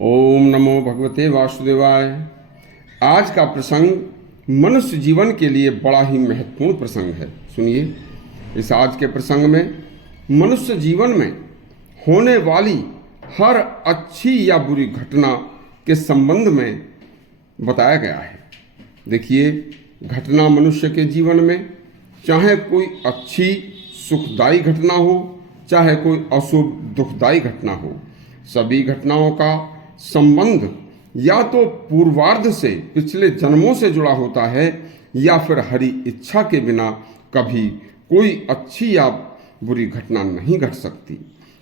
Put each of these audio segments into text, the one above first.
ओम नमो भगवते वासुदेवाय। आज का प्रसंग मनुष्य जीवन के लिए बड़ा ही महत्वपूर्ण प्रसंग है। सुनिए, इस आज के प्रसंग में मनुष्य जीवन में होने वाली हर अच्छी या बुरी घटना के संबंध में बताया गया है। देखिए, घटना मनुष्य के जीवन में चाहे कोई अच्छी सुखदायी घटना हो, चाहे कोई अशुभ दुखदायी घटना हो, सभी घटनाओं का संबंध या तो पूर्वार्ध से, पिछले जन्मों से जुड़ा होता है, या फिर हरि इच्छा के बिना कभी कोई अच्छी या बुरी घटना नहीं घट सकती।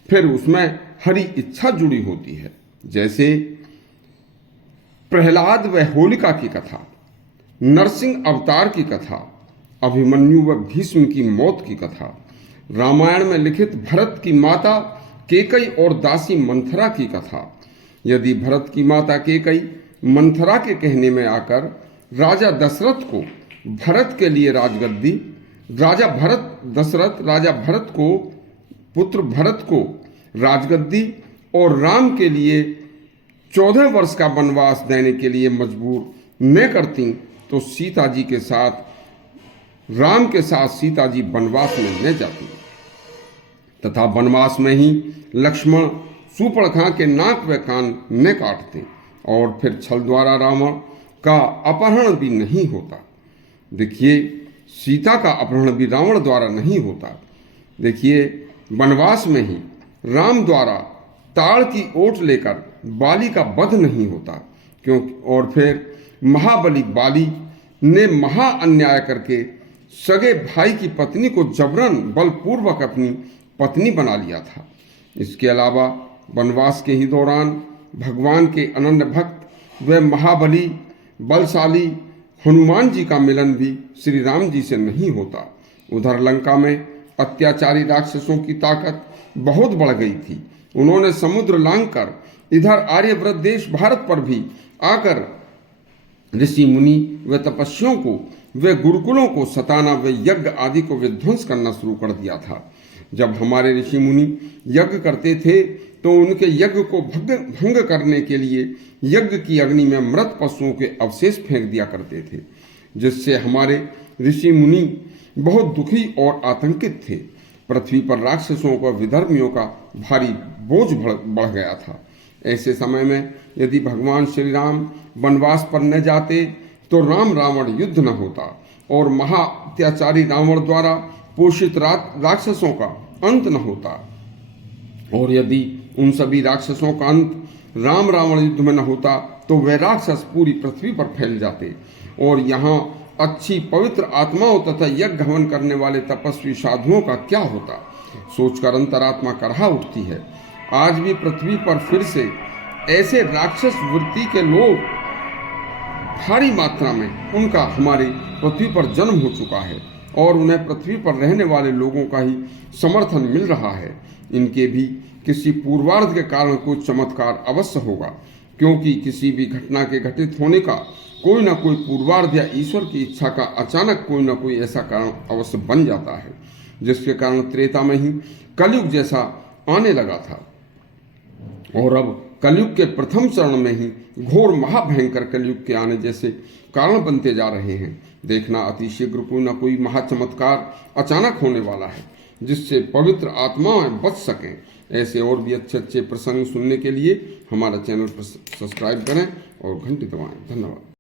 फिर उसमें हरि इच्छा जुड़ी होती है। जैसे प्रहलाद व होलिका की कथा, नरसिंह अवतार की कथा, अभिमन्यु व भीष्म की मौत की कथा, रामायण में लिखित भरत की माता केकई और दासी मंथरा की कथा। यदि भरत की माता केकई मंथरा के कहने में आकर राजा दशरथ को भरत के लिए राजगद्दी, राजा भरत को पुत्र भरत को राजगद्दी और राम के लिए 14 वर्ष का वनवास देने के लिए मजबूर न करती, तो सीता जी के साथ, राम के साथ सीता जी वनवास में न जाती तथा वनवास में ही लक्ष्मण सूर्पणखा के नाक व कान न काटते, और फिर छल द्वारा रावण का अपहरण भी नहीं होता। देखिए, सीता का अपहरण भी रावण द्वारा नहीं होता। देखिए, वनवास में ही राम द्वारा ताड़ की ओट लेकर बाली का वध नहीं होता, क्योंकि और फिर महाबली बाली ने महा अन्याय करके सगे भाई की पत्नी को जबरन बलपूर्वक अपनी पत्नी बना लिया था। इसके अलावा वनवास के ही दौरान भगवान के अनन्य भक्त व महाबली बलशाली हनुमान जी का मिलन भी श्री राम जी से नहीं होता। उधर लंका में अत्याचारी राक्षसों की ताकत बहुत बढ़ गई थी। उन्होंने समुद्र लांघकर इधर आर्यव्रत देश भारत पर भी आकर ऋषि मुनि व तपस्वियों को वे गुरुकुलों को सताना व यज्ञ आदि को विध्वंस करना शुरू कर दिया था। जब हमारे ऋषि मुनि यज्ञ करते थे तो उनके यज्ञ को भंग करने के लिए यज्ञ की अग्नि में मृत पशुओं के अवशेष फेंक दिया करते थे, जिससे हमारे ऋषि मुनि बहुत दुखी और आतंकित थे। पृथ्वी पर राक्षसों व विधर्मियों का भारी बोझ बढ़ गया था। ऐसे समय में यदि भगवान श्री राम वनवास पर न जाते तो राम रावण युद्ध न होता और महा अत्याचारी रावण द्वारा पोषित राक्षसों का अंत न होता। और यदि उन सभी राक्षसों का अंत राम रावण युद्ध में न होता तो वे राक्षस पूरी पृथ्वी पर फैल जाते, और यहाँ अच्छी पवित्र आत्माओं तथा यज्ञ हवन करने वाले तपस्वी साधुओं का क्या होता, सोचकर अंतरात्मा करहा उठती है। आज भी पृथ्वी पर फिर से ऐसे राक्षस वृत्ति के लोग भारी मात्रा में, उनका हमारी पृथ्वी पर जन्म हो चुका है और उन्हें पृथ्वी पर रहने वाले लोगों का ही समर्थन मिल रहा है। इनके भी किसी पूर्वार्ध के कारण कोई चमत्कार अवश्य होगा, क्योंकि किसी भी घटना के घटित होने का कोई ना कोई पूर्वार्ध या ईश्वर की इच्छा का अचानक कोई ना कोई ऐसा कारण अवश्य बन जाता है, जिसके कारण त्रेता में ही कलयुग जैसा आने लगा था। और अब कलयुग के प्रथम चरण में ही घोर महाभयंकर कलयुग के आने जैसे कारण बनते जा रहे हैं। देखना, अति शीघ्र कोई न कोई महाचमत्कार अचानक होने वाला है, जिससे पवित्र आत्माएं बच सकें। ऐसे और भी अच्छे अच्छे प्रसंग सुनने के लिए हमारा चैनल पर सब्सक्राइब करें और घंटी दबाएं। धन्यवाद।